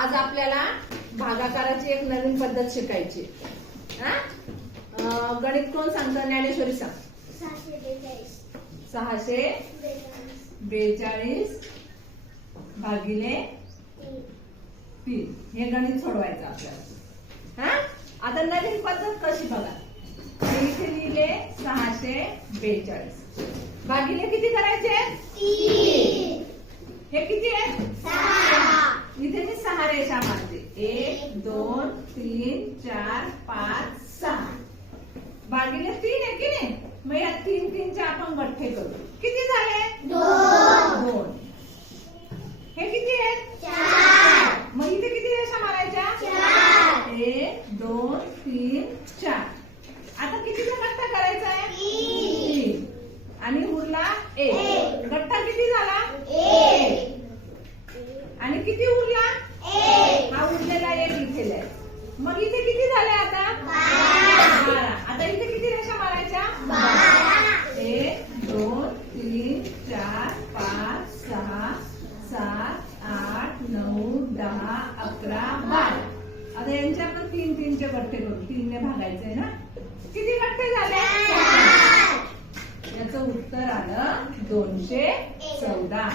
आज आपल्याला भागाकाराची एक नवीन पद्धत शिकायची। गणित कोण सांगतं? ज्ञानेश्वरी सांग। 642 भागिले 3 हे गणित सोडवायचं आपल्याला। आता नवीन पद्धत कशी बघा, इथे लिहिले 642 भागिले किती करायचे? 3। हे किती आहे? 6। इथे मी 6 रेषा मारते, 1 2 3 4 5 6 भागिले 3 आहे की नाही? मग या 3 3 चे आपण गठ्ठे करू। किती झाले? 2। हे किती आहे? 4। मग इथे किती रेषा मारायच्या? 4। 1 2 3 4। आता कितीचा गठ्ठा करायचा आहे? 3। आणि उरला 1। गठ्ठा किती झाला? 1। आणि किती उरला? 1। हा उरलेला 1 इथे आहे। मग इथे किती झाले आता? 12। आता इथे किती रेषा मारायच्या? 12। 1 2 3 4 5 6 7 8 9 10 11 12। आता यांच्या आपण 3 3 चे गठ्ठे करू। 3 ने भागायचे ना? किती गठ्ठे झाले? 4। याचं उत्तर आलं 214।